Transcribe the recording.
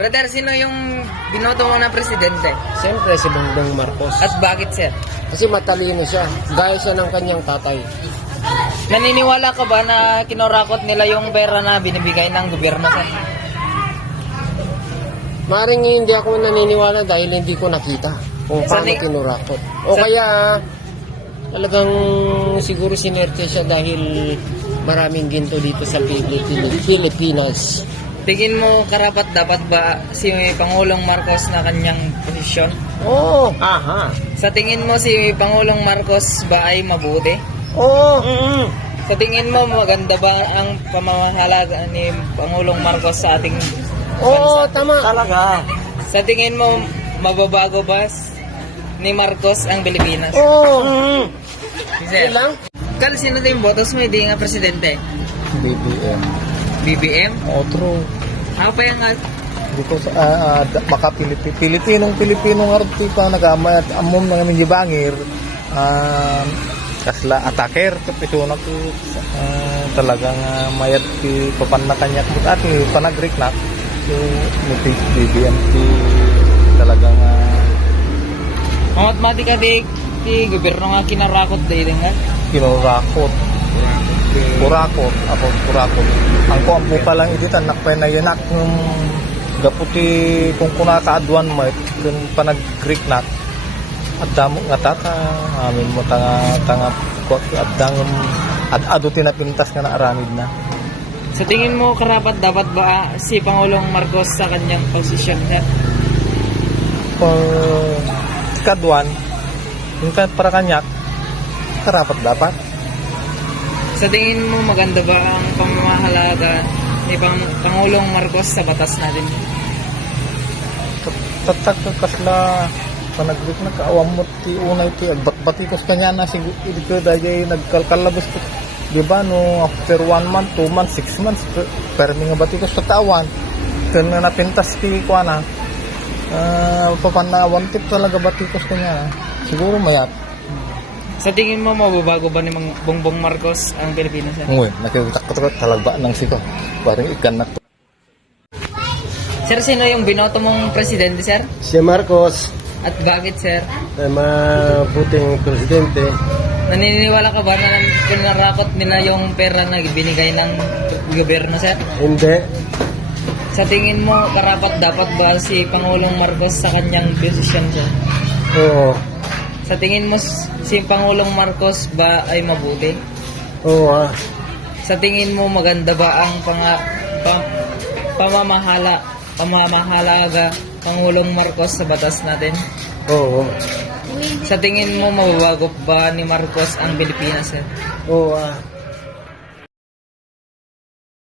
Brother, sino yung binoto mo na presidente? Siyempre si Bongbong Marcos. At bakit, sir? Kasi matalino siya. Gaya siya ng kanyang tatay. Naniniwala ka ba na kinorakot nila yung pera na binibigay ng gobyerno, sir? Maring hindi ako naniniwala dahil hindi ko nakita kung paano kinurakot. O kaya talagang siguro sinerte siya dahil maraming ginto dito sa Pilipinas. Tingin mo karapat dapat ba si Pangulong Marcos na kanyang posisyon? Oo. Aha. Sa tingin mo si Pangulong Marcos ba ay mabuti? Oo. Sa tingin mo maganda ba ang pamamahala ni Pangulong Marcos sa ating Oo, bansa? tama. Talaga. Sa tingin mo mababago ba ni Marcos ang Pilipinas? Oo. Sir, Yun lang. Kal, sino din botos mo hindi nga presidente? BBM. BBM? True. Ako pa yung Because maka Pilipinong arti pa nagamay at amom na ngayon gibangir kasla attacker kapito na ko talagang mayat ti papan na kanya kung ati panagrik na so muti BBM ti talagang mamatmati ka di gobyerno nga kinarakot dahil nga kinurakot kurakot ang kuampo pa lang iditan nakpay na yanak ng gaputi kung kunakaadwan mo kung panag-Greek na at damo nga tata amin mo tanga at dangom at ado tinapintas nga na aramid na. sa tingin mo karapat dapat ba si Pangulong Marcos sa kanyang posisyon, sir? Kadwan yung para kanyak karapat dapat. Sa tingin mo maganda ba ang pamamahalaga ni Pangulong Marcos sa batas natin? Tatak kasla panagrik na kaawam mo ti unay ti agbatbatikos kanya na siguro ito dahil nagkalkalabos ko di ba no after 1 month 2 months 6 months permi nga batikos patawan kan nga napintas ti kuana papanawan tip talaga batikos kanya siguro mayat. Sa tingin mo mababago ba ni Bongbong Marcos ang Pilipinas, sir? Nguy nakikita ko talagba nang siko parang ikan na Sir, sino yung binoto mong presidente, sir? Si Marcos At bakit, sir? ay mabuting presidente. Naniniwala ka ba na kinarakot nila yung pera na binigay ng gobyerno, sir? Hindi. Sa tingin mo, karapat dapat ba si Pangulong Marcos sa kanyang posisyon, sir? Oo. Sa tingin mo, si Pangulong Marcos ba ay mabuti? Oo. Sa tingin mo, maganda ba ang pamamahalaga Pangulong Marcos sa batas natin? Oo. Sa tingin mo, mababago ba ni Marcos ang Pilipinas, sir? Oo.